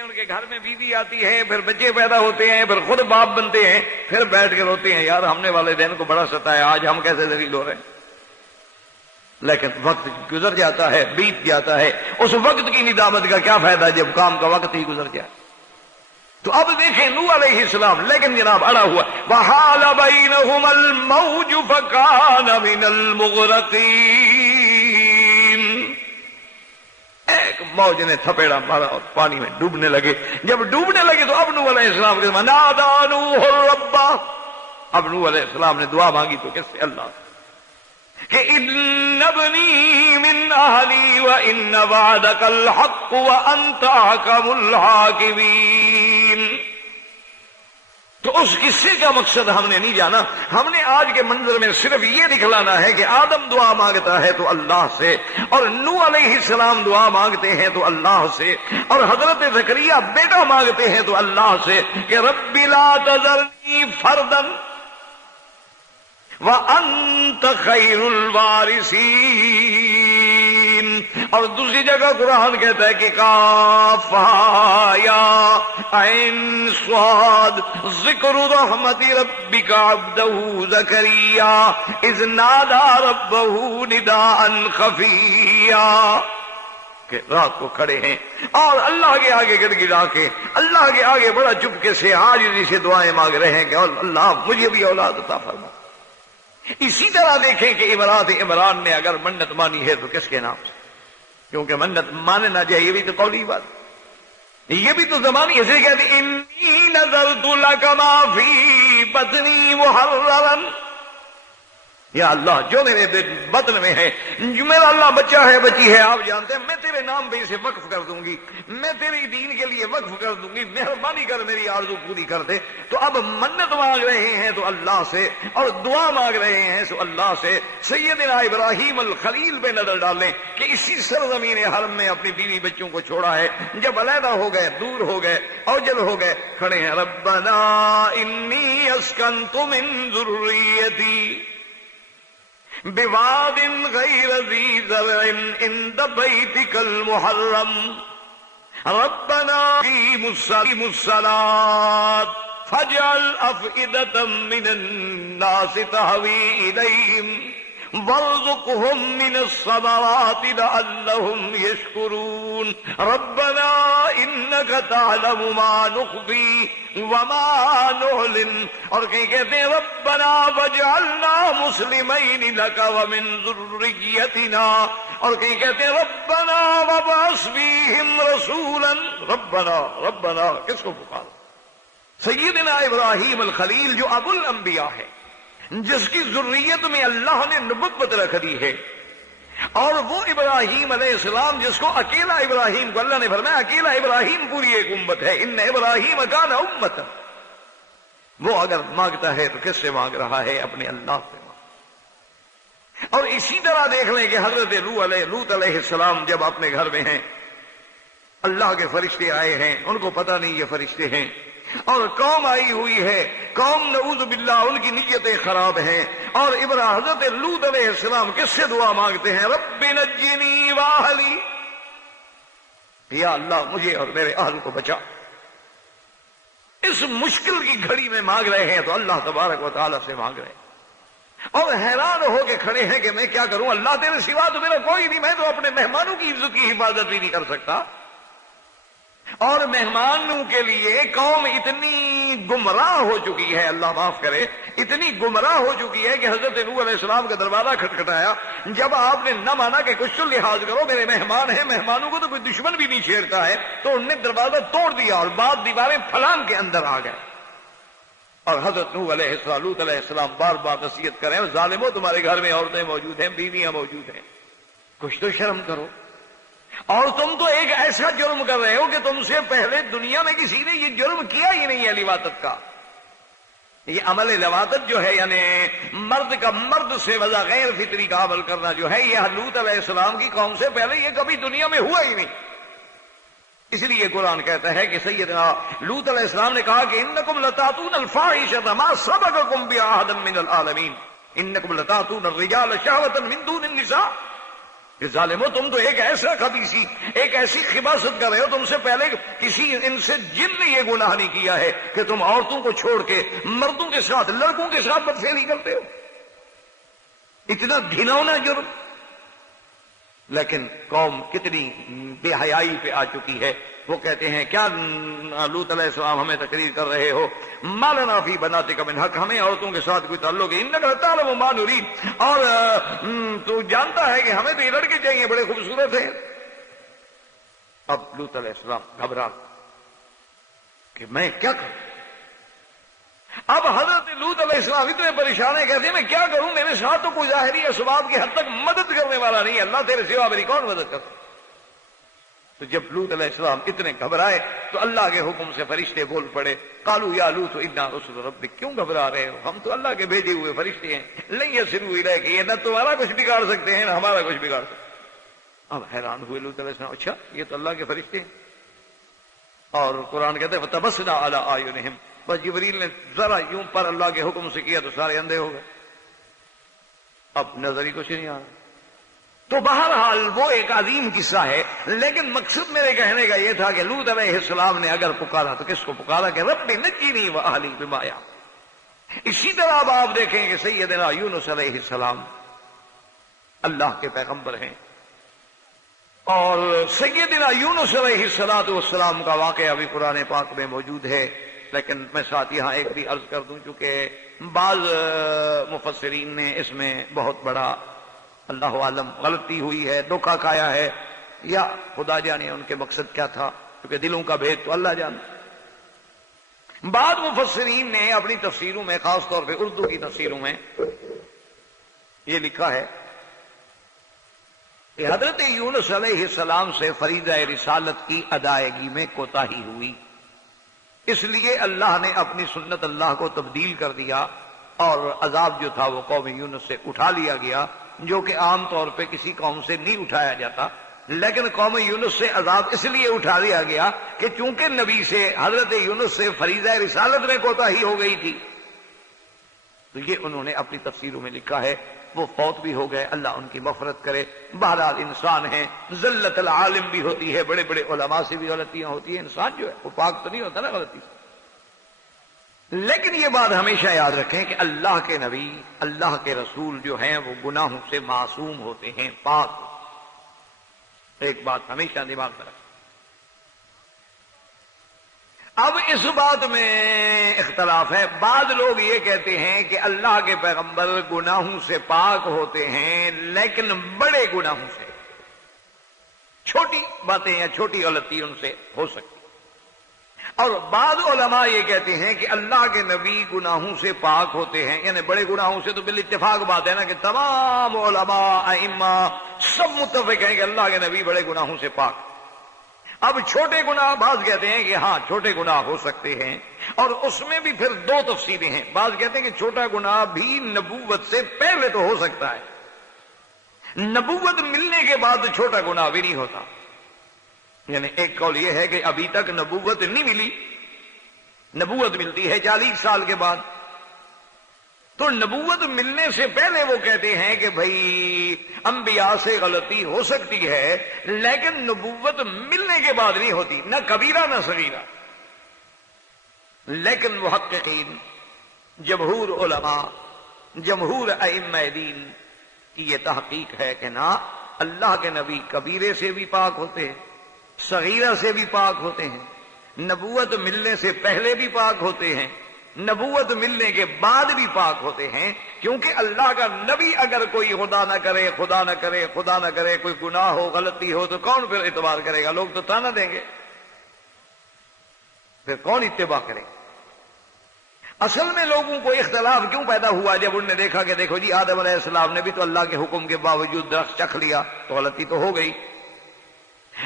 ان کے گھر میں بیوی آتی ہے، پھر بچے پیدا ہوتے ہیں، پھر خود باپ بنتے ہیں، پھر بیٹھ کے روتے ہیں یار ہم نے والدین کو بڑا ستایا، آج ہم کیسے ذلیل ہو رہے ہیں۔ لیکن وقت گزر جاتا ہے، بیت جاتا ہے، اس وقت کی ندامت کا کیا فائدہ جب کام کا وقت ہی گزر جائے۔ تو اب دیکھیں نوح علیہ السلام، لیکن جناب اڑا ہوا وَحَالَ بَيْنَهُمَا الْمَوْجُ فَكَانَ مِنَ الْمُغْرَقِينَ۔ ایک موج نے تھپیڑا مارا اور پانی میں ڈوبنے لگے۔ جب ڈوبنے لگے تو اب نوح علیہ السلام کے نادى نوح ربہ، اب نوح علیہ السلام نے دعا مانگی تو کس سے؟ اللہ سے کہ ان ابنی من اہلی وان وعدک الحق وانت احکم الحاکمین۔ تو اس قصے کا مقصد ہم نے نہیں جانا، ہم نے آج کے منظر میں صرف یہ دکھلانا ہے کہ آدم دعا مانگتا ہے تو اللہ سے، اور نوح علیہ السلام دعا مانگتے ہیں تو اللہ سے، اور حضرت زکریا بیٹا مانگتے ہیں تو اللہ سے کہ رب لا تذرنی فردا وَأَنْتَ خَيْرُ الْوَارِثِينَ۔ اور دوسری جگہ قرآن کہتا ہے کہ کاف ہا یا عین صاد ذکر رحمت ربک عبدہ زکریا اذ نادى ربہ نداء خفیا، کہ رات کو کھڑے ہیں اور اللہ کے آگے گڑ گڑا کے، اللہ کے آگے بڑا چپکے سے عاجزی سے دعائیں مانگ رہے ہیں کہ اللہ مجھے بھی اولاد عطا فرما۔ اسی طرح دیکھیں کہ امرات عمران نے اگر منت مانی ہے تو کس کے نام سے؟ کیونکہ منت ماننا چاہیے، یہ بھی تو قولی بات، یہ بھی تو زبانی ہے۔ اسے کہتے ہیں انی نذرت لک ما فی بطنی محررا، یا اللہ جو میرے بطن میں ہے، جو میرا اللہ بچہ ہے بچی ہے آپ جانتے ہیں، میں تیرے نام پہ اسے وقف کر دوں گی، میں تیری دین کے لیے وقف کر دوں گی، مہربانی کر میری آرزو پوری کر دے۔ تو اب منت مانگ رہے ہیں تو اللہ سے، اور دعا مانگ رہے ہیں تو اللہ سے۔ سیدنا ابراہیم الخلیل پہ نظر ڈالیں کہ اسی سرزمین حرم میں اپنی بیوی بچوں کو چھوڑا ہے، جب علیحدہ ہو گئے، دور ہو گئے، اوجل ہو گئے، کھڑے ہیں ربنا انی اسکنت من ذریتی بواد غیر ذی زرع عند بیتک المحرم ربنا اقیموا الصلاة فاجعل افئدة من الناس تهوی الیہم وارزقهم من الثمرات لعلهم يشكرون ربنا انك تعلم ما نخفي وما نعلن، اور کہیں کہتے ہیں ربنا واجعلنا مسلمین لك ومن ذریتنا، اور کہیں کہتے ہیں ربنا وابعث فیہم رسولا، ربنا کس کو پکارو؟ سیدنا ابراہیم الخلیل جو ابو الانبیاء ہے، جس کی ذریت میں اللہ نے نبوت رکھ دی ہے، اور وہ ابراہیم علیہ السلام جس کو اکیلا ابراہیم کو اللہ نے فرمایا اکیلا ابراہیم پوری ایک امت ہے، ان ابراہیم کان امۃ، وہ اگر مانگتا ہے تو کس سے مانگ رہا ہے؟ اپنے اللہ سے مانگ۔ اور اسی طرح دیکھ لیں کہ حضرت لوط علیہ السلام جب اپنے گھر میں ہیں، اللہ کے فرشتے آئے ہیں، ان کو پتہ نہیں یہ فرشتے ہیں، اور قوم آئی ہوئی ہے، قوم نعوذ باللہ ان کی نیتیں خراب ہیں، اور حضرت لوط علیہ السلام کس سے دعا مانگتے ہیں؟ رب نجنی واہلی، یا اللہ مجھے اور میرے اہل کو بچا۔ اس مشکل کی گھڑی میں مانگ رہے ہیں تو اللہ تبارک و تعالیٰ سے مانگ رہے ہیں، اور حیران ہو کے کھڑے ہیں کہ میں کیا کروں، اللہ تیرے سوا تو میرا کوئی نہیں، میں تو اپنے مہمانوں کی عزت کی حفاظت بھی نہیں کر سکتا۔ اور مہمانوں کے لیے قوم اتنی گمراہ ہو چکی ہے، اللہ معاف کرے، اتنی گمراہ ہو چکی ہے کہ حضرت نوح علیہ السلام کا دروازہ کھٹکھٹایا، جب آپ نے نہ مانا کہ کچھ تو لحاظ کرو، میرے مہمان ہیں، مہمانوں کو تو کوئی دشمن بھی نہیں چھیڑتا ہے، تو انہوں نے دروازہ توڑ دیا اور بعد دیواریں پھلانگ کے اندر آ گئے۔ اور حضرت نوح علیہ السلام، لوط علیہ السلام بار بار نصیحت کریں، ظالموں تمہارے گھر میں عورتیں موجود ہیں، بیویاں موجود ہیں، کچھ تو شرم کرو، اور تم تو ایک ایسا جرم کر رہے ہو کہ تم سے پہلے دنیا میں کسی نے یہ جرم کیا ہی نہیں ہے لواطت کا۔ یہ عمل لواطت جو ہے، یعنی مرد کا مرد سے وضع غیر فطری کا عمل کرنا جو ہے، یہ لوط علیہ السلام کی قوم سے پہلے یہ کبھی دنیا میں ہوا ہی نہیں۔ اس لیے قرآن کہتا ہے کہ سیدنا لوط علیہ السلام نے کہا کہ انکم لتاتون الفاحشۃ ما سبقکم بها احد من العالمین انکم لتاتون الرجال شہوۃ من دون النساء، کہ ظالمو تم تو ایک ایسا خبیثی، ایک ایسی خباثت کر رہے ہو، تم سے پہلے کسی ان سے جن نے یہ گناہ نہیں کیا ہے کہ تم عورتوں کو چھوڑ کے مردوں کے ساتھ، لڑکوں کے ساتھ بدفعلی کرتے ہو، اتنا گھناؤنا جرم۔ لیکن قوم کتنی بے حیائی پہ آ چکی ہے، وہ کہتے ہیں کیا لوط علیہ السلام ہمیں تقریر کر رہے ہو، ما لنا فی بناتک من حق، ہمیں عورتوں کے ساتھ کوئی تعلق ہے، انک لتعلم ما نرید، اور تو جانتا ہے کہ ہمیں تو یہ لڑکے چاہیے، بڑے خوبصورت ہیں۔ اب لوط علیہ السلام گھبرا کہ میں کیا کروں۔ اب حضرت لوط علیہ السلام اتنے پریشان ہیں، کہتے ہیں میں کیا کروں، میرے ساتھ تو کوئی ظاہری اسباب کی حد تک مدد کرنے والا نہیں ہے، اللہ تیرے سوا میری کون مدد کرتا۔ تو جب لوط علیہ السلام اتنے گھبرائے تو اللہ کے حکم سے فرشتے بول پڑے، قالوا یا لوط انا رسل ربک، کیوں گھبرا رہے ہو، ہم تو اللہ کے بھیجے ہوئے فرشتے ہیں، لن یصلوا الیک، یہ نہ تمہارا کچھ بگاڑ سکتے ہیں نہ ہمارا کچھ بگاڑ سکتے ہیں۔ اب حیران ہوئے لوط علیہ السلام، اچھا یہ تو اللہ کے فرشتے ہیں۔ اور قرآن کہتے ہیں فتبصنا علی اعینہم، بس جبریل نے ذرا یوں پر اللہ کے حکم سے کیا تو سارے اندھے ہو گئے، اب نظر ہی کچھ نہیں آ رہا۔ تو بہرحال وہ ایک عظیم قصہ ہے، لیکن مقصد میرے کہنے کا یہ تھا کہ لوط علیہ السلام نے اگر پکارا تو کس کو پکارا کہ رب نجنی واہلی بما یعملون۔ اسی طرح اب آپ دیکھیں کہ سیدنا یونس علیہ السلام اللہ کے پیغمبر ہیں، اور سیدنا یونس علیہ السلام کا واقعہ بھی قرآن پاک میں موجود ہے، لیکن میں ساتھ یہاں ایک بھی عرض کر دوں، چونکہ بعض مفسرین نے اس میں بہت بڑا اللہ عالم غلطی ہوئی ہے، دھوکہ کھایا ہے، یا خدا جانے ان کے مقصد کیا تھا، کیونکہ دلوں کا بھید تو اللہ جانے۔ بعض مفسرین نے اپنی تفسیروں میں، خاص طور پہ اردو کی تفسیروں میں یہ لکھا ہے کہ حضرت یونس علیہ السلام سے فریضہ رسالت کی ادائیگی میں کوتاہی ہوئی، اس لیے اللہ نے اپنی سنت اللہ کو تبدیل کر دیا، اور عذاب جو تھا وہ قوم یونس سے اٹھا لیا گیا، جو کہ عام طور پہ کسی قوم سے نہیں اٹھایا جاتا، لیکن قوم یونس سے عذاب اس لیے اٹھا لیا گیا کہ چونکہ نبی سے، حضرت یونس سے فریضہ رسالت میں کوتاہی ہو گئی تھی۔ تو یہ انہوں نے اپنی تفسیروں میں لکھا ہے، وہ فوت بھی ہو گئے، اللہ ان کی مغفرت کرے۔ بہرحال انسان ہیں، ذلت العالم بھی ہوتی ہے، بڑے بڑے علماء سے بھی غلطیاں ہوتی ہیں، انسان جو ہے وہ پاک تو نہیں ہوتا نا غلطی سے۔ لیکن یہ بات ہمیشہ یاد رکھیں کہ اللہ کے نبی، اللہ کے رسول جو ہیں وہ گناہوں سے معصوم ہوتے ہیں، پاک ہوتے ہیں۔ ایک بات ہمیشہ دماغ میں رکھیں۔ اب اس بات میں اختلاف ہے، بعض لوگ یہ کہتے ہیں کہ اللہ کے پیغمبر گناہوں سے پاک ہوتے ہیں، لیکن بڑے گناہوں سے، چھوٹی باتیں یا چھوٹی غلطی ان سے ہو سکتی۔ اور بعض علماء یہ کہتے ہیں کہ اللہ کے نبی گناہوں سے پاک ہوتے ہیں، یعنی بڑے گناہوں سے تو بالاتفاق بات ہے نا کہ تمام علماء ائمہ سب متفق ہیں کہ اللہ کے نبی بڑے گناہوں سے پاک۔ اب چھوٹے گناہ بعض کہتے ہیں کہ ہاں چھوٹے گناہ ہو سکتے ہیں، اور اس میں بھی پھر دو تفصیلیں ہیں۔ بعض کہتے ہیں کہ چھوٹا گناہ بھی نبوت سے پہلے تو ہو سکتا ہے، نبوت ملنے کے بعد چھوٹا گناہ بھی نہیں ہوتا۔ یعنی ایک قول یہ ہے کہ ابھی تک نبوت نہیں ملی، نبوت ملتی ہے 40 سال کے بعد، تو نبوت ملنے سے پہلے وہ کہتے ہیں کہ بھئی انبیاء سے غلطی ہو سکتی ہے، لیکن نبوت ملنے کے بعد نہیں ہوتی، نہ کبیرہ نہ صغیرہ۔ لیکن محققین، جمہور علماء، جمہور ائمہ دین کی یہ تحقیق ہے کہ نہ، اللہ کے نبی کبیرے سے بھی پاک ہوتے ہیں، صغیرہ سے بھی پاک ہوتے ہیں، نبوت ملنے سے پہلے بھی پاک ہوتے ہیں، نبوت ملنے کے بعد بھی پاک ہوتے ہیں، کیونکہ اللہ کا نبی اگر کوئی خدا نہ کرے، خدا نہ کرے، خدا نہ کرے، کوئی گناہ ہو، غلطی ہو، تو کون پھر اعتبار کرے گا؟ لوگ تو تانا دیں گے، پھر کون اتباع کرے گا؟ اصل میں لوگوں کو اختلاف کیوں پیدا ہوا؟ جب انہوں نے دیکھا کہ دیکھو جی آدم علیہ السلام نے بھی تو اللہ کے حکم کے باوجود درخت چکھ لیا، تو غلطی تو ہو گئی،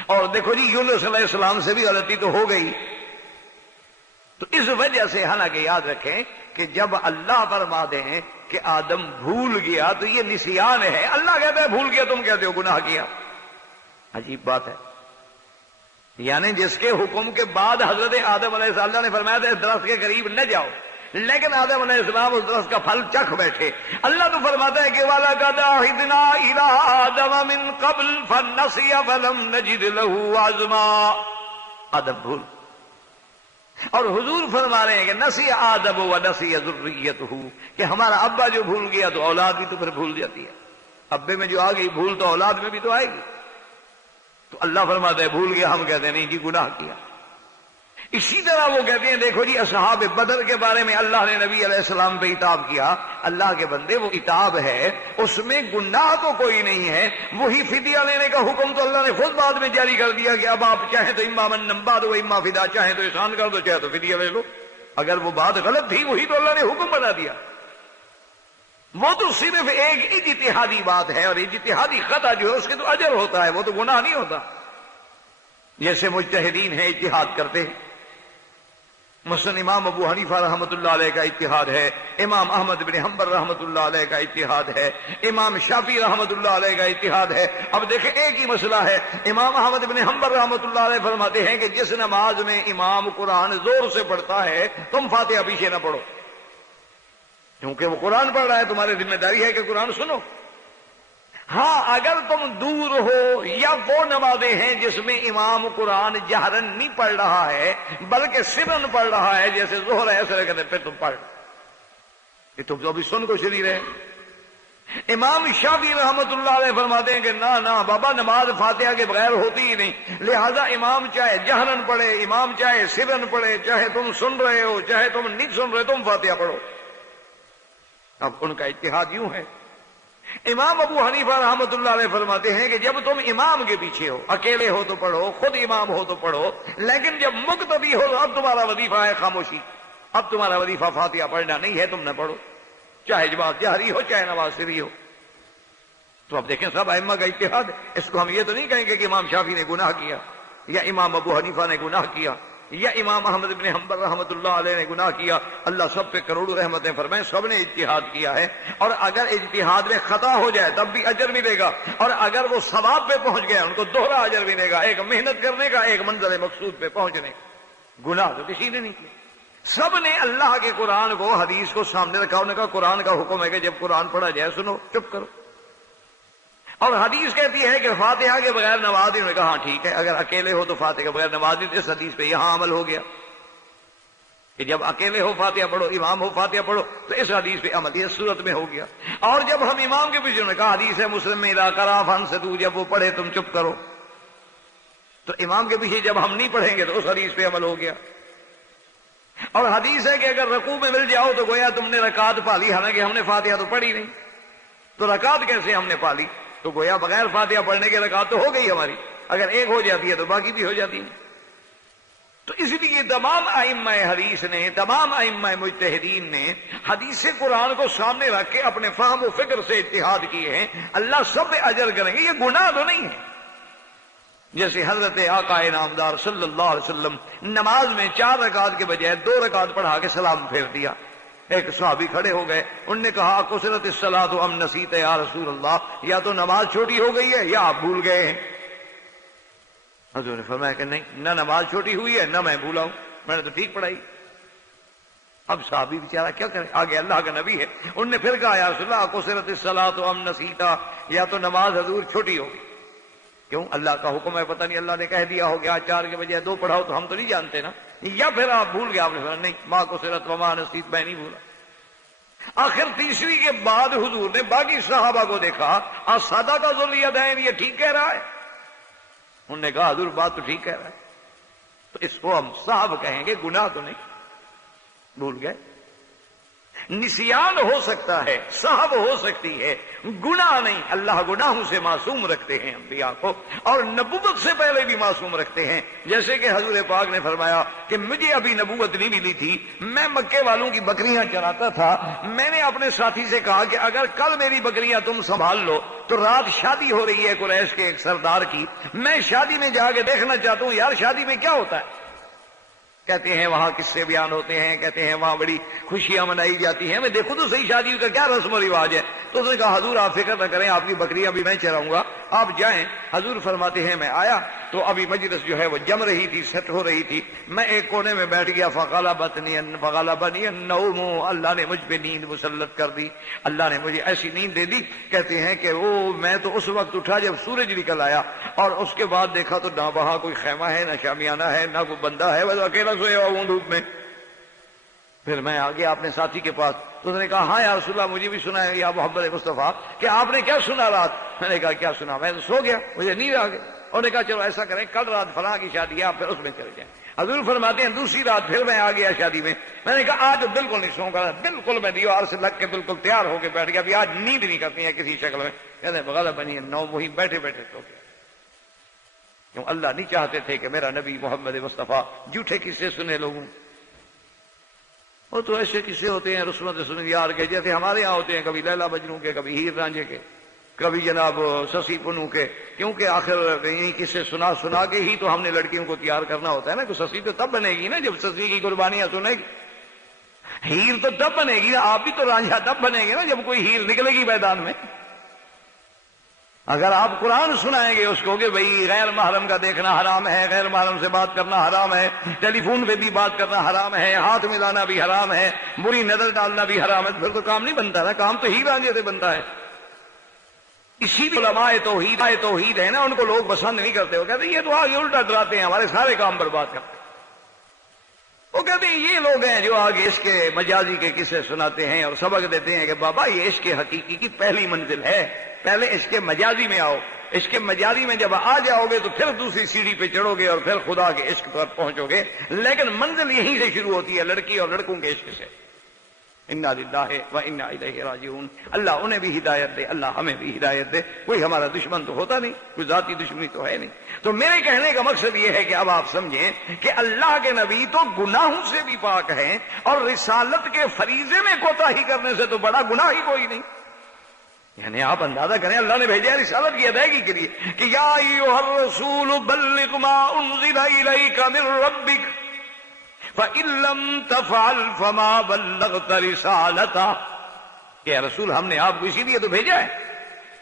اور دیکھو جی یونس علیہ السلام سے بھی غلطی تو ہو گئی۔ تو اس وجہ سے حالانکہ یاد رکھیں کہ جب اللہ فرما دیں کہ آدم بھول گیا تو یہ نسیان ہے، اللہ کہتا ہے بھول گیا، تم کہتے ہو گناہ کیا۔ عجیب بات ہے، یعنی جس کے حکم کے بعد حضرت آدم علیہ السلام نے فرمایا تھا اس درخت کے قریب نہ جاؤ، لیکن آدم علیہ السلام اس درخت کا پھل چکھ بیٹھے. اللہ تو فرماتا ہے کہ وَلَقَدْ عَهِدْنَا إِلَىٰ آدَمَ مِن قَبْلُ فَنَسِيَ فَلَمْ نَجِدْ لَهُ عَزْمًا. آدم بھول. اور حضور فرما رہے ہیں کہ نسی آدم و نسی ذریتہ، کہ ہمارا ابا جو بھول گیا تو اولاد بھی تو پھر بھول جاتی ہے. ابے میں جو آ گئی بھول تو اولاد میں بھی تو آئے گی. تو اللہ فرماتا ہے بھول گیا، ہم کہتے ہیں نہیں جی گناہ کیا. اسی طرح وہ کہتے ہیں دیکھو جی اصحاب بدر کے بارے میں اللہ نے نبی علیہ السلام پہ عتاب کیا. اللہ کے بندے وہ عتاب ہے، اس میں گناہ تو کوئی نہیں ہے. وہی فدیہ لینے کا حکم تو اللہ نے خود بعد میں جاری کر دیا کہ اب آپ چاہیں تو اما من نمبا دو اما فدا، چاہیں تو احسان کر دو چاہے تو فدیہ لے لو. اگر وہ بات غلط تھی وہی تو اللہ نے حکم بنا دیا. وہ تو صرف ایک اجتہادی بات ہے، اور اجتہادی خطا جو ہے اس کے تو اجر ہوتا ہے، وہ تو گناہ نہیں ہوتا. جیسے مجتہدین ہیں اجتہاد کرتے ہیں، مثلا امام ابو حنیفہ رحمۃ اللہ علیہ کا اجتہاد ہے، امام احمد بن حنبل رحمۃ اللہ علیہ کا اجتہاد ہے، امام شافعی رحمۃ اللہ علیہ کا اجتہاد ہے. اب دیکھیں ایک ہی مسئلہ ہے. امام احمد بن حنبل رحمۃ اللہ علیہ فرماتے ہیں کہ جس نماز میں امام قرآن زور سے پڑھتا ہے تم فاتحہ پیچھے نہ پڑھو، کیونکہ وہ قرآن پڑھ رہا ہے، تمہاری ذمہ داری ہے کہ قرآن سنو. ہاں اگر تم دور ہو یا وہ نمازیں ہیں جس میں امام قرآن جہرن نہیں پڑھ رہا ہے بلکہ سرن پڑھ رہا ہے، جیسے ظہر ہے ایسے کہتے پھر تم پڑھ، کہ تم تو ابھی سن کو شری رہے. امام شافعی رحمۃ اللہ علیہ فرماتے ہیں کہ نہ بابا نماز فاتحہ کے بغیر ہوتی ہی نہیں، لہذا امام چاہے جہرن پڑھے، امام چاہے سرن پڑھے، چاہے تم سن رہے ہو چاہے تم نہیں سن رہے، تم فاتحہ پڑھو. اب ان کا اجتہاد یوں ہے. امام ابو حنیفہ رحمۃ اللہ علیہ فرماتے ہیں کہ جب تم امام کے پیچھے ہو، اکیلے ہو تو پڑھو، خود امام ہو تو پڑھو، لیکن جب مقتدی ہو تو اب تمہارا وظیفہ ہے خاموشی. اب تمہارا وظیفہ فاتحہ پڑھنا نہیں ہے، تم نہ پڑھو، چاہے نماز جہری ہو چاہے نماز سری ہو. تو اب دیکھیں سب ائمہ کا اجتہاد. اس کو ہم یہ تو نہیں کہیں گے کہ امام شافعی نے گناہ کیا یا امام ابو حنیفہ نے گناہ کیا یا امام احمد بن حنبل رحمۃ اللہ علیہ نے گناہ کیا. اللہ سب پہ کروڑوں رحمتیں فرمائیں، سب نے اجتہاد کیا ہے. اور اگر اجتہاد میں خطا ہو جائے تب بھی اجر ملے گا، اور اگر وہ ثواب پہ پہنچ گئے ان کو دوہرا اجر ملے گا، ایک محنت کرنے کا، ایک منزل مقصود پہ پہنچنے کا. گناہ تو کسی نے نہیں کیا. سب نے اللہ کے قرآن کو، حدیث کو سامنے رکھا. انہوں نے کہا قرآن کا حکم ہے کہ جب قرآن پڑھا جائے سنو، چپ کرو. اور حدیث کہتی ہے کہ فاتحہ کے بغیر نماز. انہوں نے کہا ہاں ٹھیک ہے، اگر اکیلے ہو تو فاتحہ کے بغیر نماز. اس حدیث پہ یہاں عمل ہو گیا کہ جب اکیلے ہو فاتحہ پڑھو، امام ہو فاتحہ پڑھو، تو اس حدیث پہ عمل اس صورت میں ہو گیا. اور جب ہم امام کے پیچھے، انہوں نے کہا حدیث ہے مسلم میں اذا قرأ فانصتوا، جب وہ پڑھے تم چپ کرو. تو امام کے پیچھے جب ہم نہیں پڑھیں گے تو اس حدیث پہ عمل ہو گیا. اور حدیث ہے کہ اگر رکوع میں مل جاؤ تو گویا تم نے رکعت پالی، حالانکہ ہم نے فاتحہ تو پڑھی نہیں. تو رکعت کیسے ہم نے پالی؟ تو گویا بغیر فاتحہ پڑھنے کے رکعت تو ہو گئی ہماری. اگر ایک ہو جاتی ہے تو باقی بھی ہو جاتی ہے. تو اس لیے تمام ائمہ حدیث نے، تمام ائمہ مجتہدین نے حدیث قرآن کو سامنے رکھ کے اپنے فہم و فکر سے اجتہاد کیے ہیں. اللہ سب پہ اجر کریں گے، یہ گناہ تو نہیں ہے. جیسے حضرت آقا نامدار صلی اللہ علیہ وسلم نماز میں 4 رکعت کے بجائے 2 رکعت پڑھا کے سلام پھیر دیا. ایک صحابی کھڑے ہو گئے، انہوں نے کہا کثرت الصلاۃ ام نسیت یا رسول اللہ، یا تو نماز چھوٹی ہو گئی ہے یا آپ بھول گئے ہیں. حضور نے فرمایا کہ نہیں، نہ نماز چھوٹی ہوئی ہے نہ میں بھولا ہوں، میں نے تو ٹھیک پڑھائی. اب صحابی بیچارہ کیا کرے، آگے اللہ کا نبی ہے. انہوں نے پھر کہا یا رسول اللہ کثرت الصلاۃ ام نسیتا، یا تو نماز حضور چھوٹی ہوگی. کیوں؟ اللہ کا حکم ہے، پتہ نہیں اللہ نے کہہ دیا ہو گیا 4 کے بجائے 2 پڑھاؤ، تو ہم تو نہیں جانتے نا. یا پھر آپ بھول گئے. آپ نے فرمایا نہیں، ماں کو سرت وما نسیت، میں نہیں بھولا. آخر تیسری کے بعد حضور نے باقی صحابہ کو دیکھا، اسادہ کا ذواليدين یہ ٹھیک کہہ رہا ہے. انہوں نے کہا حضور بات تو ٹھیک کہہ رہا ہے. تو اس کو ہم صاحب کہیں گے، گناہ تو نہیں. بھول گئے، نسیان ہو سکتا ہے، صاحب ہو سکتی ہے، گناہ نہیں. اللہ گناہوں سے معصوم رکھتے ہیں انبیاء کو، اور نبوت سے پہلے بھی معصوم رکھتے ہیں. جیسے کہ حضور پاک نے فرمایا کہ مجھے ابھی نبوت نہیں ملی تھی، میں مکے والوں کی بکریاں چراتا تھا. میں نے اپنے ساتھی سے کہا کہ اگر کل میری بکریاں تم سنبھال لو تو رات شادی ہو رہی ہے قریش کے ایک سردار کی، میں شادی میں جا کے دیکھنا چاہتا ہوں یار شادی میں کیا ہوتا ہے. کہتے ہیں وہاں قصے بیان ہوتے ہیں، کہتے ہیں وہاں بڑی خوشیاں منائی جاتی ہیں، میں دیکھوں تو صحیح شادی کا کیا رسم و رواج ہے. تو اس نے کہا حضور آپ فکر نہ کریں، آپ کی بکریاں بھی میں چراؤں گا، آپ جائیں. حضور فرماتے ہیں میں آیا تو ابھی مجلس جو ہے وہ جم رہی تھی, سیٹ ہو رہی تھی, میں ایک کونے میں بیٹھ گیا. فغلبنی النوم, اللہ نے مجھ پہ نیند مسلط کر دی, اللہ نے مجھے ایسی نیند دے دی. کہتے ہیں کہ وہ میں تو اس وقت اٹھا جب سورج نکل آیا, اور اس کے بعد دیکھا تو نہ وہاں کوئی خیمہ ہے, نہ شامیانہ ہے, نہ کوئی بندہ ہے, بس اکیلا سویا ہوں دھوپ میں. پھر میں آ گیا اپنے ساتھی کے پاس, تو اس نے کہا ہاں یا رسول اللہ مجھے بھی سنا ہے یا محمد مصطفیٰ کہ آپ نے کیا سنا رات. میں نے کہا کیا سنا, میں تو سو گیا, مجھے نیند آ گئی. انہوں نے کہا چلو ایسا کریں کل رات فلاں کی شادی ہے, آپ پھر اس میں چلے جائیں. حضور فرماتے ہیں دوسری رات پھر میں آ گیا شادی میں. میں نے کہا آج تو بالکل نہیں سوں گا, بالکل میں دیوار سے لگ کے بالکل تیار ہو کے بیٹھ گیا, ابھی آج نیند نہیں کرتی ہے کسی شکل میں. کہتے ہیں غلبنی النوم, وہی بیٹھے بیٹھے سو گیا. کیوں اللہ نہیں چاہتے تھے کہ میرا نبی محمد مصطفیٰ جھوٹے قصے سنے لوگوں. وہ تو ایسے قصے ہوتے ہیں رسومات سنن یار کے, جیسے ہمارے یہاں ہوتے ہیں کبھی لیلا مجنوں کے, کبھی ہیر رانجھے کے, کبھی جناب سسی پنو کے. کیونکہ آخر یہی قصے سنا سنا کے ہی تو ہم نے لڑکیوں کو تیار کرنا ہوتا ہے نا. کہ سسی تو تب بنے گی نا جب سسی کی قربانیاں سنے گی, ہیر تو تب بنے گی نا, آپ بھی تو رانجھا تب بنے گی نا جب کوئی ہیر نکلے گی میدان میں. اگر آپ قرآن سنائیں گے اس کو کہ بھئی غیر محرم کا دیکھنا حرام ہے, غیر محرم سے بات کرنا حرام ہے, ٹیلی فون پہ بھی بات کرنا حرام ہے, ہاتھ ملانا بھی حرام ہے, بری نظر ڈالنا بھی حرام ہے, پھر تو کام نہیں بنتا نا. کام تو ہی رانجھے سے بنتا ہے. اسی لیے علماء توحید ہے نا, ان کو لوگ پسند نہیں کرتے. وہ کہتے ہیں یہ تو آگے الٹا ڈراتے ہیں, ہمارے سارے کام برباد کرتے ہیں. وہ کہتے ہیں یہ لوگ ہیں جو آگے عشق مجازی کے قصے سناتے ہیں اور سبق دیتے ہیں کہ بابا یہ عشق حقیقی کی پہلی منزل ہے, پہلے عشق مجازی میں آؤ. عشق مجازی میں جب آ جاؤ گے تو پھر دوسری سیڑھی پہ چڑھو گے اور پھر خدا کے عشق پر پہنچو گے. لیکن منزل یہیں سے شروع ہوتی ہے, لڑکی اور لڑکوں کے عشق سے. انا للہ و انا الیہ راجعون. اللہ انہیں بھی ہدایت دے, اللہ ہمیں بھی ہدایت دے. کوئی ہمارا دشمن تو ہوتا نہیں, کوئی ذاتی دشمنی تو ہے نہیں. تو میرے کہنے کا مقصد یہ ہے کہ اب آپ سمجھیں کہ اللہ کے نبی تو گناہوں سے بھی پاک ہیں, اور رسالت کے فریضے میں کوتاہی کرنے سے تو بڑا گناہ ہی کوئی نہیں. یعنی آپ اندازہ کریں, اللہ نے بھیجا رسالت کی ادائیگی کے لیے کہ یا ایھا الرسول بلغ ما انزل الیک من ربک فَإِن لَّمْ تَفْعَلْ فَمَا بَلَّغْتَ رِسَالَتَهُ. کہ رسول ہم نے آپ کو اسی لیے تو بھیجا ہے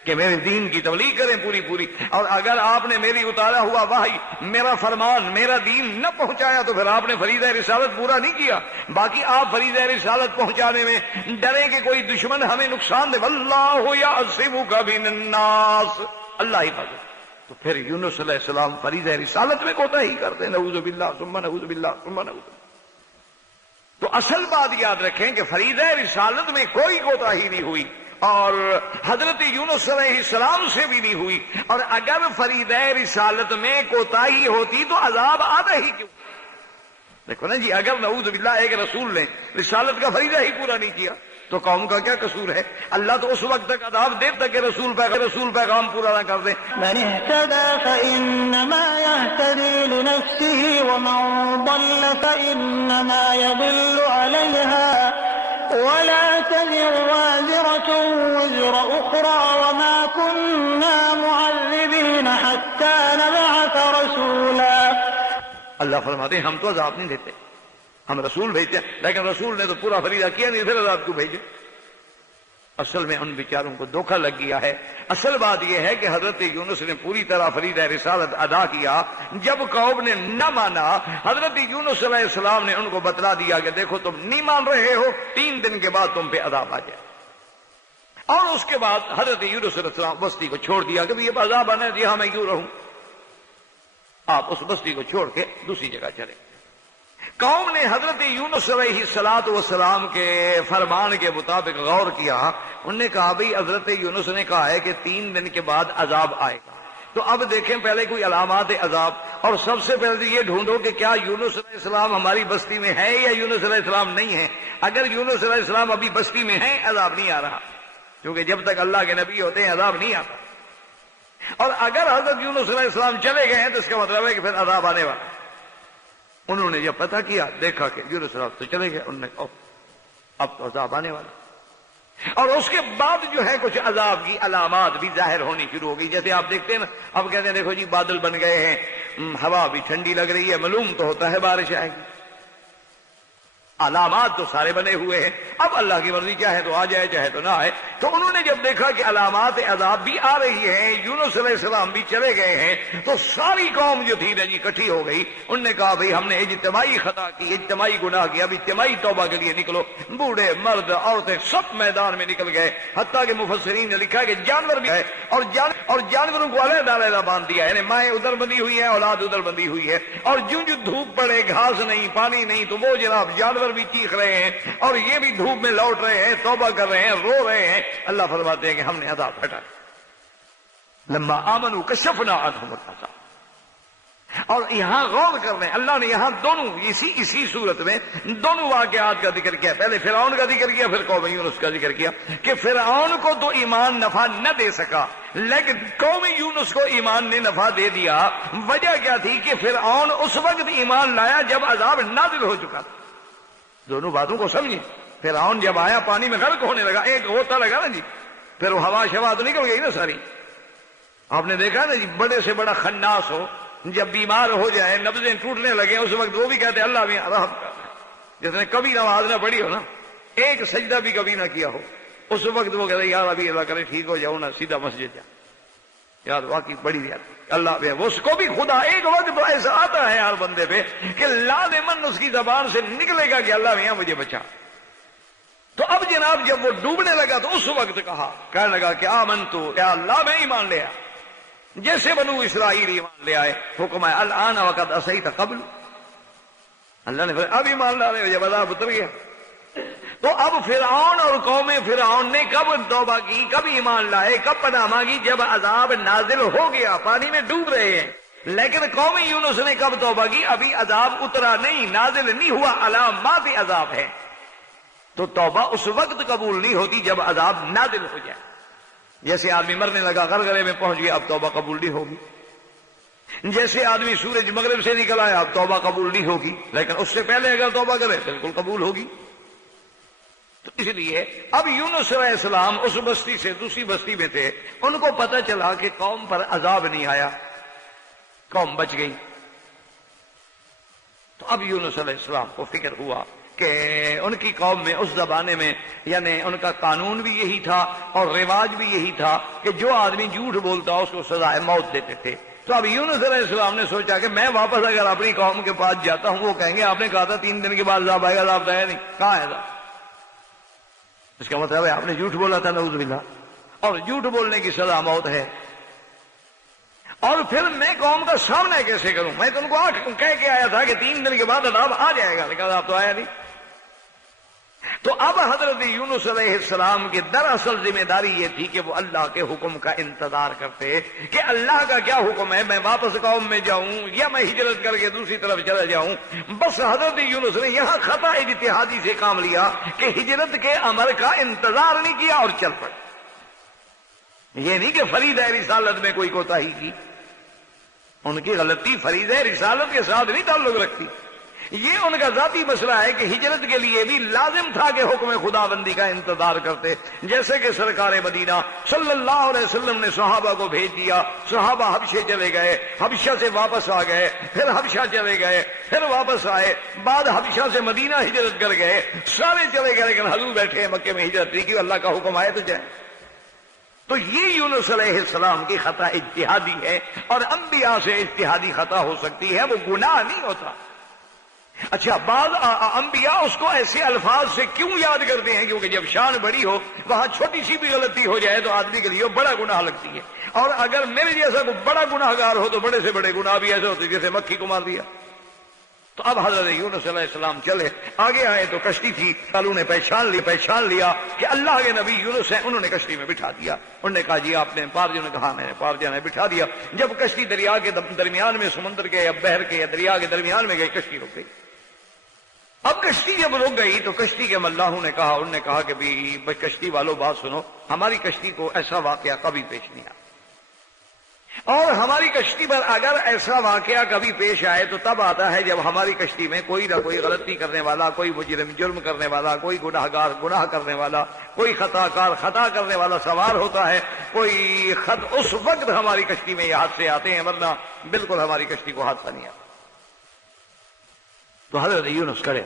کہ میرے دین کی تبلیغ کریں پوری پوری, اور اگر آپ نے میری اتارا ہوا وحی, میرا فرمان, میرا دین نہ پہنچایا تو پھر آپ نے فریضہ رسالت پورا نہیں کیا. باقی آپ فریضہ رسالت پہنچانے میں ڈریں کہ کوئی دشمن ہمیں نقصان دے. وَاللَّهُ يَعْصِمُكَ مِنَ النَّاسِ, اللہ حفاظت. تو پھر یونس علیہ السلام فریضہ رسالت میں کوتاہی کرتے ہیں, نعوذ باللہ ثم نعوذ باللہ ثم نعوذ باللہ. تو اصل بات یاد رکھیں کہ فریضہ رسالت میں کوئی کوتاہی نہیں ہوئی, اور حضرت یونس علیہ السلام سے بھی نہیں ہوئی. اور اگر فریضہ رسالت میں کوتاہی ہوتی تو عذاب آتا ہی کیوں. دیکھو نا جی, اگر نعوذ باللہ ایک رسول نے رسالت کا فریضہ ہی پورا نہیں کیا تو قوم کا کیا قصور ہے. اللہ تو اس وقت تک عذاب دے تک کہ رسول پیغام پورا نہ کر دیں. من اهتدى فإنما يهتدي لنفسه ومن ضل فإنما يضل عليها ولا تزر وازرة وزر أخرى وما كنا معذبين حتى نبعث رسولا. اللہ فرماتے ہیں ہم تو عذاب نہیں دیتے, ہم رسول بھیجتے ہیں, لیکن رسول نے تو پورا فریضہ کیا نہیں, پھر عذاب کو بھیجے. اصل میں ان بیچاروں کو دھوکہ لگ گیا ہے. اصل بات یہ ہے کہ حضرت یونس نے پوری طرح فریضہ رسالت ادا کیا. جب قوم نے نہ مانا, حضرت یونس علیہ السلام نے ان کو بتلا دیا کہ دیکھو تم نہیں مان رہے ہو, 3 دن کے بعد تم پہ عذاب آ جائے. اور اس کے بعد حضرت یونس علیہ السلام بستی کو چھوڑ دیا کہ یہ عذاب آنا ہے, جی ہاں میں کیوں رہوں, آپ اس بستی کو چھوڑ کے دوسری جگہ چلے. قوم نے حضرت یونس علیہ السلام کے فرمان کے مطابق غور کیا. انہوں نے کہا بھئی حضرت یونس نے کہا ہے کہ 3 دن کے بعد عذاب آئے گا, تو اب دیکھیں پہلے کوئی علامات عذاب, اور سب سے پہلے یہ ڈھونڈو کہ کیا یونس علیہ السلام ہماری بستی میں ہے یا یونس علیہ السلام نہیں ہے. اگر یونس علیہ السلام ابھی بستی میں ہیں عذاب نہیں آ رہا, کیونکہ جب تک اللہ کے نبی ہوتے ہیں عذاب نہیں آتا. اور اگر حضرت یونس علیہ السلام چلے گئے ہیں تو اس کا مطلب ہے کہ پھر عذاب آنے والا. انہوں نے جب پتہ کیا, دیکھا کہ یونس علیہ السلام تو چلے گئے, انہوں نے کہا اب تو عذاب آنے والا. اور اس کے بعد جو ہے کچھ عذاب کی علامات بھی ظاہر ہونی شروع ہو گئی. جیسے آپ دیکھتے ہیں نا, اب کہتے ہیں دیکھو جی بادل بن گئے ہیں, ہوا بھی ٹھنڈی لگ رہی ہے, معلوم تو ہوتا ہے بارش آئے گی. علامات تو سارے بنے ہوئے ہیں، اب اللہ کی مرضی کیا ہے تو آ جائے چاہے تو نہ آئے۔ تو انہوں نے جب دیکھا کہ علامات عذاب بھی آ رہی ہیں، یونس علیہ السلام بھی چلے گئے ہیں، تو ساری قوم جو تھی نا جی اکٹھی ہو گئی۔ انہوں نے کہا بھئی ہم نے اجتماعی خطا کی، اجتماعی گناہ کیا، اب اجتماعی توبہ کے لیے نکلو۔ بوڑھے مرد عورتیں سب میدان میں نکل گئے، حتیٰ کہ مفسرین نے لکھا کہ جانور بھی ہے، اور جانوروں کو علیحدہ علیحدہ باندھ دیا، یعنی مائیں ادھر بندھی ہوئی ہیں، اولاد ادھر بندھی ہوئی ہے، اور جو دھوپ پڑے، گھاس نہیں، پانی نہیں، تو وہ جناب جانور بھی چیخ رہے ہیں اور یہ بھی دھوپ میں لوٹ رہے ہیں، توبہ کر رہے ہیں، رو رہے ہیں۔ اللہ فرماتے ہیں کہ ہم نے عذاب ہٹا لما آمنوا کشفنا عنہم العذاب۔ اور یہاں غور کر رہے ہیں، اللہ نے یہاں دونوں اسی صورت میں دونوں واقعات کا ذکر کیا، پہلے فرعون کا ذکر کیا، پھر قوم یونس کا ذکر کیا کہ فرعون کو تو ایمان نفع نہ دے سکا لیکن قوم یونس کو ایمان نے نفع دے دیا۔ وجہ کیا تھی کہ فرعون اس وقت ایمان لایا جب عذاب نازل ہو چکا تھا۔ دونوں باتوں کو سمجھیں، فرعون جب آیا پانی میں غرق ہونے لگا، ایک ہوتا لگا نا جی، پھر وہ ہوا شوا تو نکل گئی نا ساری۔ آپ نے دیکھا نا جی، بڑے سے بڑا خناس ہو، جب بیمار ہو جائے، نبضیں ٹوٹنے لگے، اس وقت وہ بھی کہتے ہیں اللہ بھی رحم کر، جس نے کبھی نماز نہ پڑھی ہو نا، ایک سجدہ بھی کبھی نہ کیا ہو، اس وقت وہ کہتے ہیں یار ابھی اللہ کرے ٹھیک ہو جاؤ نا، سیدھا مسجد جا، یار واقعی بڑی بات اللہ بھی، اس کو بھی خدا ایک وقت تو ایسا آتا ہے ہر بندے پہ کہ لازماً اس کی زبان سے نکلے گا کہ اللہ میاں مجھے بچا۔ تو اب جناب جب وہ ڈوبنے لگا تو اس وقت کہنے لگا کہ آمنتو، یا اللہ میں ایمان لیا، جیسے بنو اسرائیل ایمان لے آئے۔ حکم ہے الآن وقد عصیت قبل، اللہ نے اب ایمان لا رہے ہو جب عذاب اتر گیا۔ تو اب فرعون اور قوم فرعون نے کب توبہ کی، کب ایمان لائے، کب پناہ مانگی؟ جب عذاب نازل ہو گیا، پانی میں ڈوب رہے ہیں۔ لیکن قوم یونس نے کب توبہ کی؟ ابھی عذاب اترا نہیں، نازل نہیں ہوا، علامات عذاب ہے۔ تو توبہ اس وقت قبول نہیں ہوتی جب عذاب نازل ہو جائے۔ جیسے آدمی مرنے لگا، غرغرے میں پہنچ گیا، اب توبہ قبول نہیں ہوگی۔ جیسے آدمی سورج مغرب سے نکل آیا، اب توبہ قبول نہیں ہوگی، لیکن اس سے پہلے اگر توبہ کرے بالکل قبول ہوگی۔ تو اس لیے اب یونس علیہ السلام اس بستی سے دوسری بستی میں تھے، ان کو پتہ چلا کہ قوم پر عذاب نہیں آیا، قوم بچ گئی۔ تو اب یونس علیہ السلام کو فکر ہوا کہ ان کی قوم میں اس زمانے میں یعنی ان کا قانون بھی یہی تھا اور رواج بھی یہی تھا کہ جو آدمی جھوٹ بولتا اس کو سزائے موت دیتے تھے۔ تو اب یونس علیہ السلام نے سوچا کہ میں واپس اگر اپنی قوم کے پاس جاتا ہوں، وہ کہیں گے آپ نے کہا تھا 3 دن کے بعد عذاب آئے گا، عذاب آیا نہیں، کہاں ہے عذاب؟ اس کا مطلب ہے آپ نے جھوٹ بولا تھا، نعوذ باللہ، اور جھوٹ بولنے کی سزا موت ہے۔ اور پھر میں قوم کا سامنا کیسے کروں؟ میں تو ان کو کہہ کے آیا تھا کہ 3 دن کے بعد عذاب آ جائے گا، لیکن عذاب تو آیا نہیں۔ تو اب حضرت یونس علیہ السلام کی دراصل ذمہ داری یہ تھی کہ وہ اللہ کے حکم کا انتظار کرتے کہ اللہ کا کیا حکم ہے، میں واپس قوم میں جاؤں یا میں ہجرت کر کے دوسری طرف چلا جاؤں۔ بس حضرت یونس نے یہاں خطا اجتہادی سے کام لیا کہ ہجرت کے امر کا انتظار نہیں کیا اور چل پڑے۔ یہ نہیں کہ فریضہ رسالت میں کوئی کوتاہی کی، ان کی غلطی فریضہ رسالت کے ساتھ نہیں تعلق رکھتی، یہ ان کا ذاتی مسئلہ ہے کہ ہجرت کے لیے بھی لازم تھا کہ حکم خدا بندی کا انتظار کرتے۔ جیسے کہ سرکار مدینہ صلی اللہ علیہ وسلم نے صحابہ کو بھیج دیا، صحابہ حبشے چلے گئے، حبشہ سے واپس آ گئے، پھر حبشہ چلے گئے، پھر واپس آئے، بعد حبشہ سے مدینہ ہجرت کر گئے، سارے چلے گئے، لیکن حضور بیٹھے مکے میں ہجرت نہیں کی، اللہ کا حکم آئے تو جائے۔ تو یہ یونس علیہ السلام کی خطا اجتہادی ہے، اور انبیاء سے اجتہادی خطا ہو سکتی ہے، وہ گناہ نہیں ہوتا۔ اچھا، بعض انبیاء اس کو ایسے الفاظ سے کیوں یاد کرتے ہیں؟ کیونکہ جب شان بڑی ہو، وہاں چھوٹی سی بھی غلطی ہو جائے تو آدمی کے لیے بڑا گناہ لگتی ہے، اور اگر میرے جیسا کوئی بڑا گناہ گار ہو تو بڑے سے بڑے گناہ بھی ایسے ہوتے جیسے مکھی کو مار دیا۔ تو اب حضرت یونس علیہ السلام چلے آگے آئے تو کشتی تھی، کالوں نے پہچان لیا کہ اللہ کے نبی یونس ہیں، انہوں نے کشتی میں بٹھا دیا۔ انہوں نے کہا جی آپ نے پار جانا، کہا میں نے پار جانا ہے، بٹھا دیا۔ جب کشتی دریا کے درمیان میں، سمندر کے یا بحر کے یا دریا کے درمیان میں گئی، کشتی رک گئی۔ اب کشتی جب رک گئی تو کشتی کے ملاحوں نے کہا، انہوں نے کہا کہ بھئی کشتی والوں بات سنو، ہماری کشتی کو ایسا واقعہ کبھی پیش نہیں آیا، اور ہماری کشتی پر اگر ایسا واقعہ کبھی پیش آئے تو تب آتا ہے جب ہماری کشتی میں کوئی نہ کوئی غلطی کرنے والا، کوئی مجرم جرم کرنے والا، کوئی گناہ گار گناہ کرنے والا، کوئی خطا کار خطا کرنے والا سوار ہوتا ہے، کوئی خط اس وقت ہماری کشتی میں یہ حادثے آتے ہیں، ورنہ بالکل ہماری کشتی کو حادثہ نہیں آتا۔ تو حضرت یونس کرے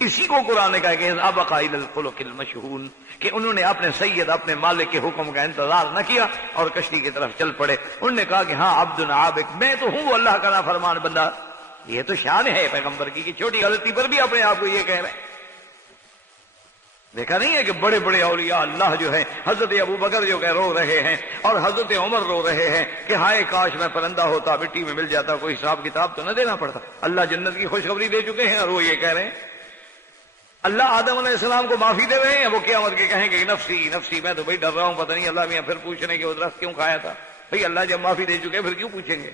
اسی کو قرآن نے کہا کہ ابقا الی الخلق المشحون، کہ انہوں نے اپنے سید اپنے مالک کے حکم کا انتظار نہ کیا اور کشتی کی طرف چل پڑے۔ انہوں نے کہا کہ ہاں عبد عابد، میں تو ہوں اللہ کا نافرمان بندہ۔ یہ تو شان ہے پیغمبر کی کہ چھوٹی غلطی پر بھی اپنے آپ کو یہ کہہ رہے ہیں۔ دیکھا نہیں ہے کہ بڑے بڑے اولیاء اللہ جو ہیں، حضرت ابو بکر جو کہ رو رہے ہیں اور حضرت عمر رو رہے ہیں کہ ہائے کاش میں پرندہ ہوتا، مٹی میں مل جاتا، کوئی حساب کتاب تو نہ دینا پڑتا۔ اللہ جنت کی خوشخبری دے چکے ہیں اور وہ یہ کہہ رہے ہیں۔ اللہ آدم علیہ السلام کو معافی دے رہے ہیں، وہ قیامت کے کہیں گے نفسی نفسی، میں تو بھائی ڈر رہا ہوں، پتہ نہیں اللہ میاں پھر پوچھنے کہ وہ درخت کیوں کھایا تھا۔ بھائی اللہ جب معافی دے چکے پھر کیوں پوچھیں گے؟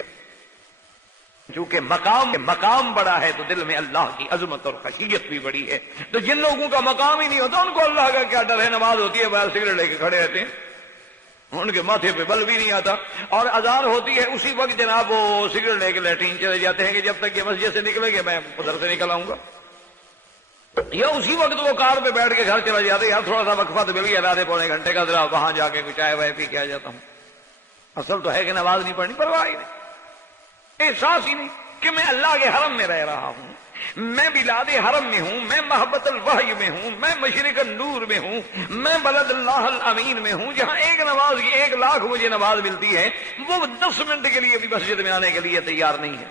چونکہ مقام بڑا ہے تو دل میں اللہ کی عظمت اور خشیت بھی بڑی ہے۔ تو جن لوگوں کا مقام ہی نہیں ہوتا ان کو اللہ کا کیا ڈر ہے؟ نماز ہوتی ہے باہر سگریٹ لے کے کھڑے رہتے ہیں، ان کے ماتھے پہ بل بھی نہیں آتا، اور اذان ہوتی ہے اسی وقت جناب وہ سگریٹ لے کے لیٹرین چلے جاتے ہیں کہ جب تک یہ مسجد سے نکلیں گے میں ادھر سے نکل آؤں گا، یا اسی وقت وہ کار پہ بیٹھ کے گھر چلا جاتے ہیں، یار تھوڑا سا وقفہ تو مل گیا آدھے پونے گھنٹے کا، ذرا وہاں جا کے کچھ چائے وائے پی کے آ جاتا ہوں۔ اصل تو ہے کہ نماز نہیں پڑھنی، پرواہ ہی نہیں، احساس ہی نہیں کہ میں اللہ کے حرم میں رہ رہا ہوں، میں بلاد حرم میں ہوں، میں محبت الوحی میں ہوں، میں مشرق النور میں ہوں، میں بلد اللہ الامین میں ہوں، جہاں ایک نماز کی 1,00,000 مجھے نماز ملتی ہے، وہ 10 منٹ کے لیے بھی مسجد میں آنے کے لیے تیار نہیں ہے۔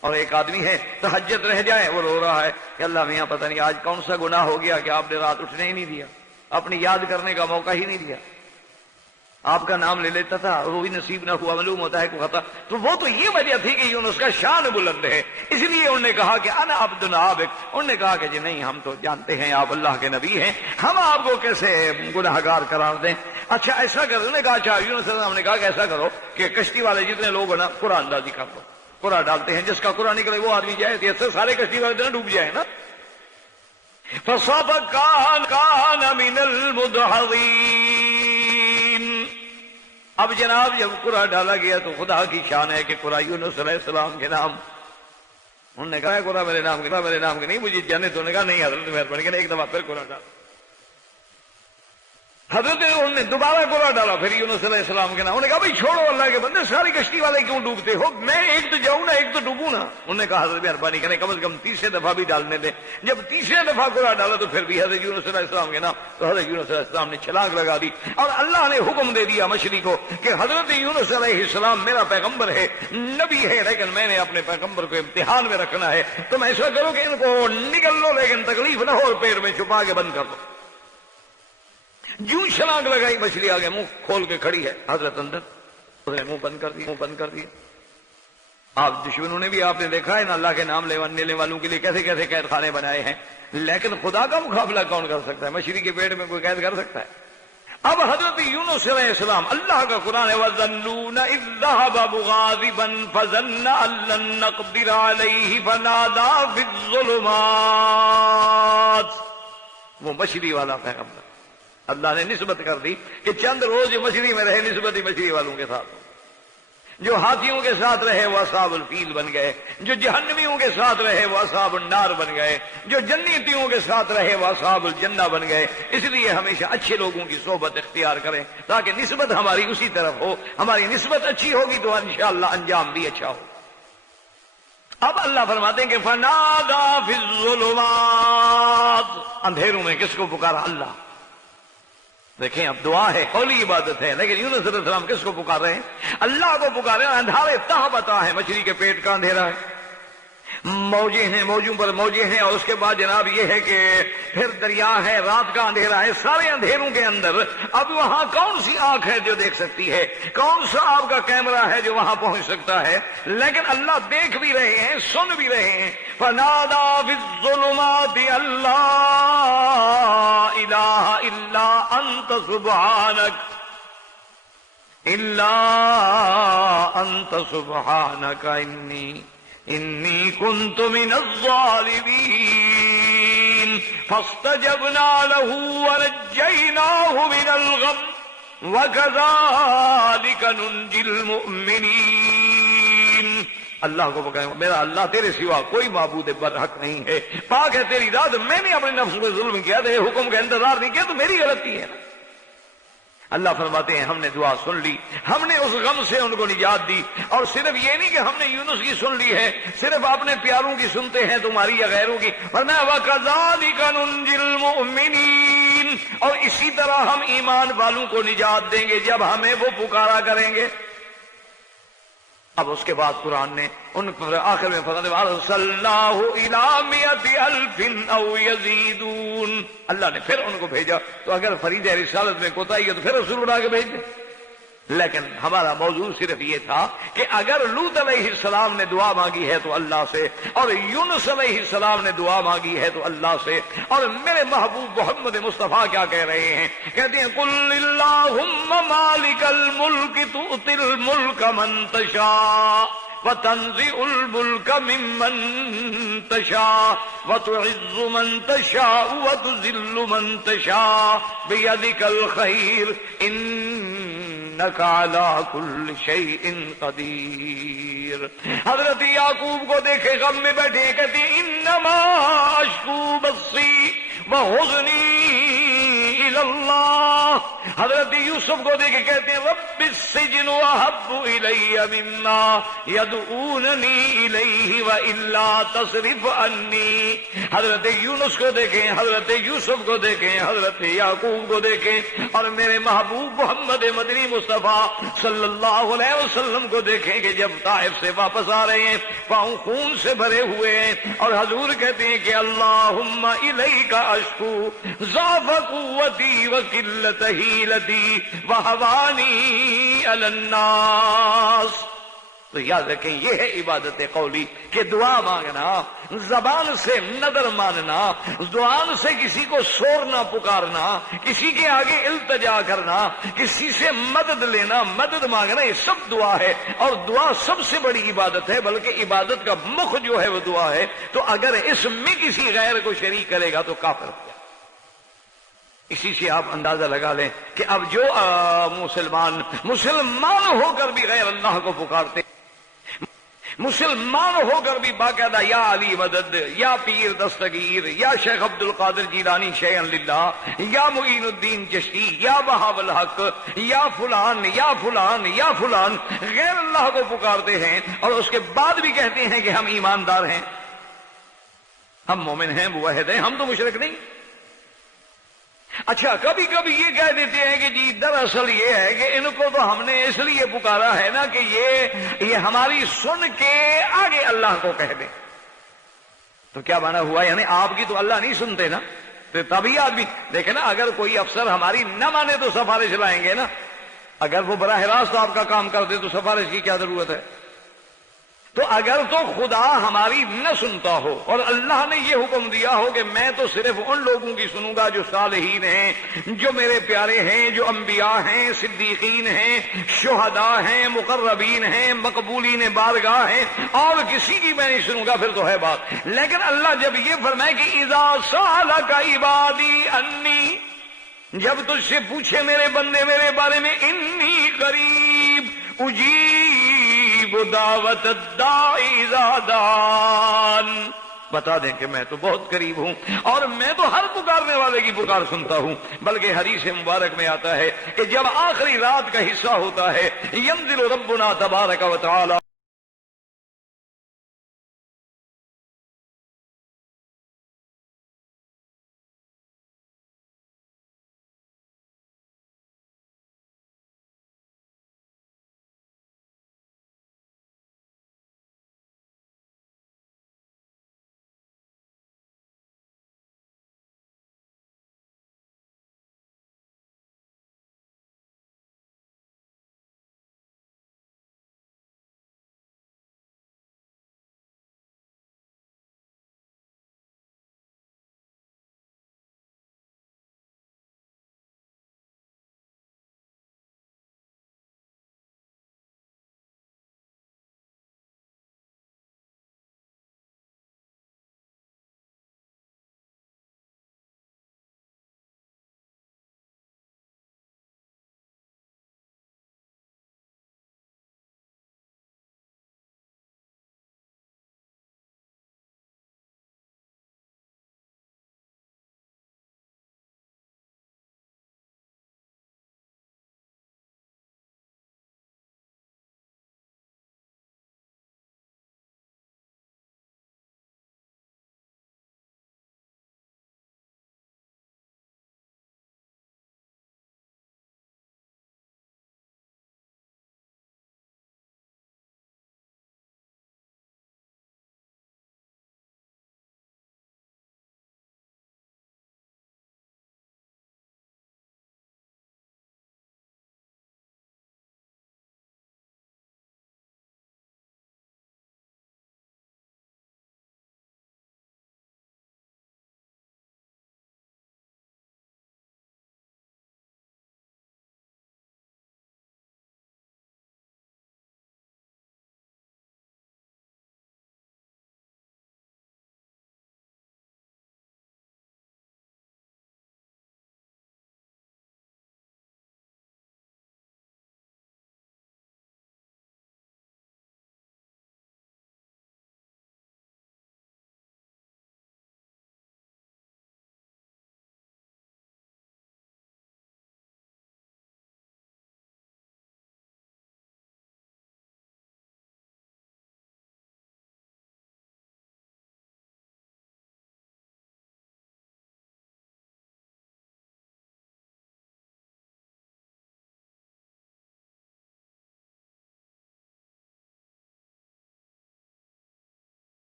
اور ایک آدمی ہے تہجد رہ جائے وہ رو رہا ہے کہ اللہ میاں پتہ نہیں آج کون سا گناہ ہو گیا کہ آپ نے رات اٹھنے ہی نہیں دیا، اپنی یاد کرنے کا موقع ہی نہیں دیا، آپ کا نام لے لیتا تھا اور وہ بھی نصیب نہ ہوا، معلوم ہوتا ہے کہ خطا۔ تو وہ تو یہ وجہ تھی کہ یونس کا شان بلند ہے، اس لیے انہوں نے کہا کہ انا عبد عابد۔ انہوں نے کہا کہ جی نہیں، ہم تو جانتے ہیں آپ اللہ کے نبی ہیں، ہم آپ کو کیسے گناہگار قرار دیں؟ اچھا ایسا کرو، انہوں نے کہا اچھا یونس علیہ السلام نے کہا کہ ایسا کرو کہ کشتی والے جتنے لوگ ہیں نا قرآن اندازی کر دو، قرآن ڈالتے ہیں، جس کا قرآن نکلے وہ آدمی جائے، تو سارے کشتی والے اتنا ڈوب جائے نا۔ فَصَبَكَانَ مِنَ الْمُدْحَضِينَ۔ اب جناب جب قرآن ڈالا گیا تو خدا کی شان ہے کہ قرآن یونس علیہ السلام کے نام، انہوں نے کہا قرآن میرے نام کے نہیں، مجھے جانے تو نے کہا نہیں حضرت مہربانی کریں ایک دفعہ پھر قرآن ڈالا۔ حضرت انہوں نے دوبارہ قرآن ڈالا پھر یونس علیہ السلام کے نام، انہوں نے کہا بھائی چھوڑو اللہ کے بندے، ساری کشتی والے کیوں ڈوبتے ہو، میں ایک تو جاؤں نا ایک تو ڈوبوں نا۔ انہوں نے کہا حضرت مہربانی کریں کم از کم تیسرے دفعہ بھی ڈالنے دیں۔ جب تیسرے دفعہ قرآن ڈالا تو پھر بھی حضرت یونس علیہ السلام کے نام، تو حضرت یونس علیہ السلام نے چھلانگ لگا دی اور اللہ نے حکم دے دیا مچھلی کو کہ حضرت یونس علیہ السلام میرا پیغمبر ہے، نبی ہے، لیکن میں نے اپنے پیغمبر کو امتحان میں رکھنا ہے، تم ایسا کرو کہ ان کو نگل لو لیکن تکلیف نہ ہو اور پیٹ میں چھپا کے بند کر دو۔ جو چھلانگ لگائی مچھلی آگے منہ کھول کے کھڑی ہے، حضرت اندر اس نے منہ بند کر دیا۔ آپ دشمنوں نے بھی آپ نے دیکھا ہے نا اللہ کے نام لینے والوں کے لیے کیسے کیسے قید خانے بنائے ہیں، لیکن خدا کا مقابلہ کون کر سکتا ہے؟ مچھلی کے پیٹ میں کوئی قید کر سکتا ہے؟ اب حضرت یونس علیہ السلام، اللہ کا قرآن ہے وَظَنُّونَ إِذْ ذَهَبَ مُغَاضِبًا فَظَنَّ أَن لَّن نَّقْدِرَ عَلَيْهِ فَنَادَىٰ فِي الظُّلُمَاتِ۔ وہ مچھلی والا پیغمبر اللہ نے نسبت کر دی کہ چند روز جو مچھلی میں رہے نسبت ہی مچھلی والوں کے ساتھ، جو ہاتھیوں کے ساتھ رہے وہ اصحاب الفیل بن گئے، جو جہنمیوں کے ساتھ رہے وہ اصحاب النار بن گئے، جو جنتیوں کے ساتھ رہے وہ اصحاب الجنہ بن گئے۔ اس لیے ہمیشہ اچھے لوگوں کی صحبت اختیار کریں تاکہ نسبت ہماری اسی طرف ہو، ہماری نسبت اچھی ہوگی تو انشاءاللہ انجام بھی اچھا ہو۔ اب اللہ فرماتے ہیں کہ فنادى في الظلمات، اندھیروں میں کس کو پکارا؟ اللہ۔ دیکھیں اب دعا ہے، قولی عبادت ہے، لیکن یونس علیہ السلام کس کو پکار رہے ہیں؟ اللہ کو پکار رہے ہیں۔ اندھارے تہ بتا ہے، مچھلی کے پیٹ کا اندھیرا ہے، موجیں ہیں، موجوں پر موجیں ہیں، اور اس کے بعد جناب یہ ہے کہ پھر دریا ہے، رات کا اندھیرا ہے، سارے اندھیروں کے اندر اب وہاں کون سی آنکھ ہے جو دیکھ سکتی ہے؟ کون سا آپ کا کیمرہ ہے جو وہاں پہنچ سکتا ہے؟ لیکن اللہ دیکھ بھی رہے ہیں، سن بھی رہے ہیں۔ فَنَادَىٰ فِي الظُّلُمَاتِ أَن لَّا إِلَٰهَ إِلَّا أَنتَ سُبْحَانَكَ إِنِّي كُنتُ مِنَ الظَّالِمِينَ فَاسْتَجَبْنَا لَهُ وَنَجَّيْنَاهُ مِنَ الْغَمِّ وَكَذَٰلِكَ نُنجِي الْمُؤْمِنِينَ۔ اللہ کو پکارے، میرا اللہ تیرے سوا کوئی معبود برحق نہیں ہے، پاک ہے تیری ذات، میں نے اپنے نفس پہ ظلم کیا تھا، حکم کا انتظار نہیں کیا تو میری غلطی ہے نا۔ اللہ فرماتے ہیں ہم نے دعا سن لی، ہم نے اس غم سے ان کو نجات دی. اور صرف یہ نہیں کہ ہم نے یونس کی سن لی ہے، صرف اپنے پیاروں کی سنتے ہیں تمہاری یا غیروں کی. فرمایا وَكَذَلِكَ نُنْجِي الْمُؤْمِنِينَ، اور اسی طرح ہم ایمان والوں کو نجات دیں گے جب ہمیں وہ پکارا کریں گے. اب اس کے بعد قرآن نے ان پر آخر میں فرمایا وَأَرْسَلْنَاهُ إِلَىٰ مِائَةِ أَلْفٍ أَوْ يَزِيدُونَ، اللہ نے پھر ان کو بھیجا. تو اگر فرید رسالت میں کوتاہی ہے تو پھر رسول بنا کے بھیج دیں. لیکن ہمارا موضوع صرف یہ تھا کہ اگر لوط علیہ السلام نے دعا مانگی ہے تو اللہ سے، اور یونس علیہ السلام نے دعا مانگی ہے تو اللہ سے، اور میرے محبوب محمد مصطفیٰ کیا کہہ رہے ہیں؟ کہتے ہیں قُلِ اللَّهُمَّ مَالِكَ الْمُلْكِ تُؤْتِي الْمُلْكَ مَن تَشَاءُ وَتَنزِعُ الْمُلْكَ مِمَّن تَشَاءُ وَتُعِزُّ مَن تَشَاءُ وَتُذِلُّ مَن تَشَاءُ بِيَدِكَ الْخَيْرُ إِنَّكَ عَلَىٰ كُلِّ شَيْءٍ قَدِيرٌ. حضرت یعقوب کو دیکھے غم میں بیٹھے، کہتے ہیں انما اشکو بثی وحزنی الی اللہ. حضرت یوسف کو دیکھے کہتے ہیں رب السجن احب الی مما یدعوننی الیہ والا تصرف عنی. حضرت یونس کو دیکھیں، حضرت یوسف کو دیکھیں، حضرت یعقوب کو دیکھیں، اور میرے محبوب محمد مدنی مصطفیٰ صلی اللہ علیہ وسلم کو دیکھیں کہ جب طائف سے واپس آ رہے ہیں پاؤں خون سے بھرے ہوئے ہیں، اور حضور کہتے ہیں کہ اللہم الیک اشکو ضعف قوتی وقلت حیلتی وہوانی علی الناس. تو یاد رکھیں یہ ہے عبادت قولی کہ دعا مانگنا، زبان سے نظر ماننا، زبان سے کسی کو سورنا پکارنا، کسی کے آگے التجا کرنا، کسی سے مدد لینا، مدد مانگنا، یہ سب دعا ہے. اور دعا سب سے بڑی عبادت ہے، بلکہ عبادت کا مخ جو ہے وہ دعا ہے. تو اگر اس میں کسی غیر کو شریک کرے گا تو کافر ہو جائے. اسی سے آپ اندازہ لگا لیں کہ اب جو مسلمان ہو کر بھی غیر اللہ کو پکارتے، مسلمان ہو کر بھی باقاعدہ یا علی مدد، یا پیر دستگیر، یا شیخ عبد القادر جیلانی شیئا للہ، یا معین الدین چشتی، یا وہاب الحق، یا فلان یا فلان یا فلان، غیر اللہ کو پکارتے ہیں اور اس کے بعد بھی کہتے ہیں کہ ہم ایماندار ہیں، ہم مومن ہیں، موحد ہیں، ہم تو مشرک نہیں. اچھا کبھی کبھی یہ کہہ دیتے ہیں کہ جی دراصل یہ ہے کہ ان کو تو ہم نے اس لیے پکارا ہے نا کہ یہ ہماری سن کے آگے اللہ کو کہہ دیں. تو کیا مانا ہوا؟ یعنی آپ کی تو اللہ نہیں سنتے نا، تو تبھی آدمی دیکھیں نا، اگر کوئی افسر ہماری نہ مانے تو سفارش لائیں گے نا. اگر وہ براہ راست آپ کا کام کرتے تو سفارش کی کیا ضرورت ہے؟ تو اگر تو خدا ہماری نہ سنتا ہو اور اللہ نے یہ حکم دیا ہو کہ میں تو صرف ان لوگوں کی سنوں گا جو صالحین ہیں، جو میرے پیارے ہیں، جو انبیاء ہیں، صدیقین ہیں، شہداء ہیں، مقربین ہیں، مقبولین بارگاہ ہیں، اور کسی کی میں نہیں سنوں گا، پھر تو ہے بات. لیکن اللہ جب یہ فرمائے کہ اذا سألک عبادی انی، جب تجھ سے پوچھے میرے بندے میرے بارے میں، انی قریب اجیب دعوت الداعی اذا دعان، بتا دیں کہ میں تو بہت قریب ہوں اور میں تو ہر پکارنے والے کی پکار سنتا ہوں. بلکہ حدیث مبارک میں آتا ہے کہ جب آخری رات کا حصہ ہوتا ہے، ینزل ربنا تبارک و تعالی